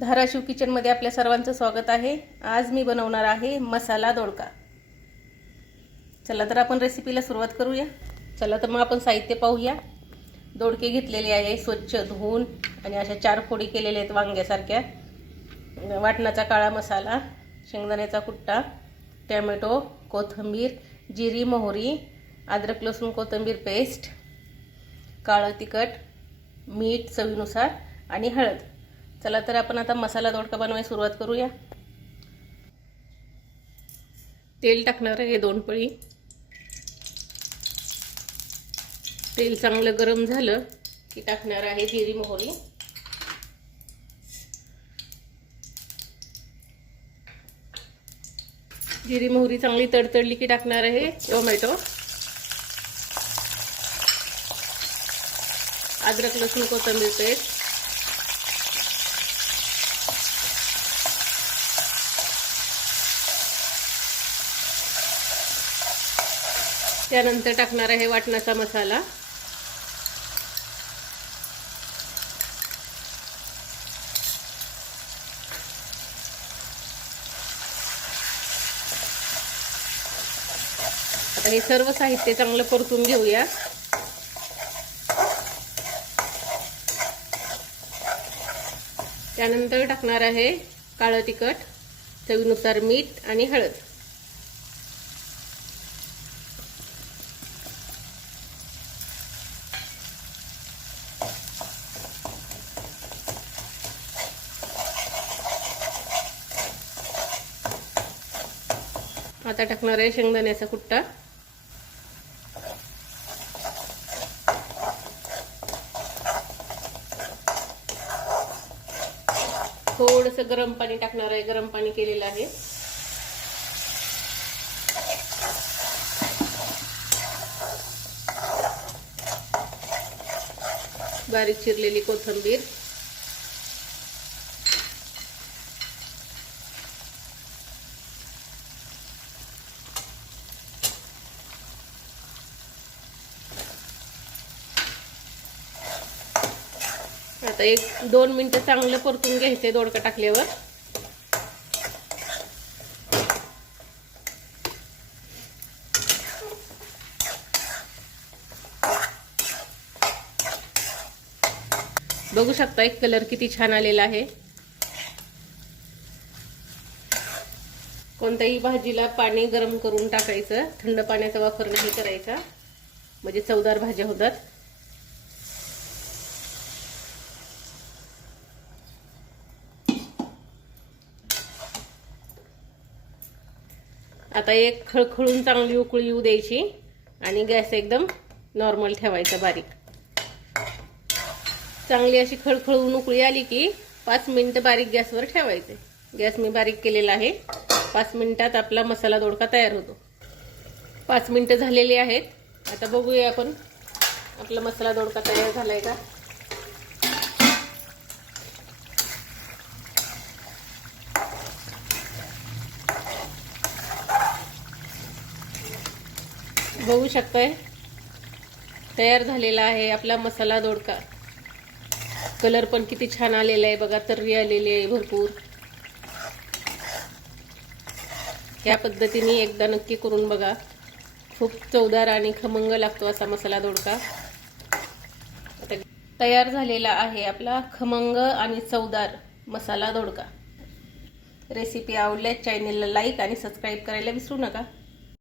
धाराशिव किचनमध्ये आपल्या सर्वांचं स्वागत आहे। आज मी बनवणार आहे मसाला दोडका। चला तर आपण रेसिपीला सुरुवात करूया। चला तर मग आपण साहित्य पाहूया। दोडके घेतलेले आहे स्वच्छ धुवून आणि अशा 4 फोडी केलेले आहेत वांग्यासारख्या। वाटणाचा काळा मसाला, शेंगदाण्याचा कुट्टा, टोमॅटो, कोथिंबीर, जिरी, मोहरी, अद्रक लसूण कोथिंबीर पेस्ट, काळं तिखट, मीठ चवीनुसार आणि हळद। चला तर आपण आता मसाला दोडका बनवायला सुरुवात करूया। तेल टाकणार आहे 2 पळी। तेल चांगलं गरम झालं की टाकणार आहे जिरी मोहरी, जिरी मोहरी चांगली तडतडली की टाकणार आहे टोमॅटो, अद्रक लसूण कोथिंबीर पेस्ट, त्यानंतर टाकणार आहे वाटणाचा मसाला, आता हे सर्व साहित्य चांगलं परतून घेऊया। त्यानंतर टाकणार आहे काळं तिखट, चवीनुसार मीठ आणि हळद। आता टाकणार आहे शेंगदाण्याचा कुट्टा, थोडंसं गरम पाणी टाकणार आहे, गरम पाणी केलेलं आहे। बारीक चिरलेली कोथिंबीर, आता 1-2 मिनिटं चांगलं परतून घ्यायचे दोडका टाकल्यावर। बघू शकता एक कलर किती छान आलेला आहे। कोणत्याही भाजीला पाणी गरम करून टाकायचं, थंड पाण्याचा वापर नाही करायचा, म्हणजे चवदार भाज्या होतात। आता एक खळखळून चांगली उकळी येऊ द्यायची आणि गॅस एकदम नॉर्मल ठेवायचा बारीक। चांगली अशी खळखळून उकळी आली की 5 मिनिटं बारीक गॅसवर ठेवायचे। गॅस मी बारीक केलेला आहे। 5 मिनिटात आपला मसाला दोडका तयार होतो। 5 मिनिटं झालेली आहेत। आता बघूया आपण आपला मसाला दोडका तयार झालाय का। बघू शकताय तयार झालेला आहे आपला मसाला दोडका। कलर पण किती छान आलेला आहे बघा, तर्री आलेली आहे भरपूर। या पद्धतीने एकदा नक्की करून बघा, खूप चवदार आणि खमंग लागतो असा मसाला दोडका। आता तयार झालेला आहे आपला खमंग आणि चवदार मसाला दोडका। रेसिपी आवडल्यास चॅनलला लाईक आणि सबस्क्राईब करायला विसरू नका।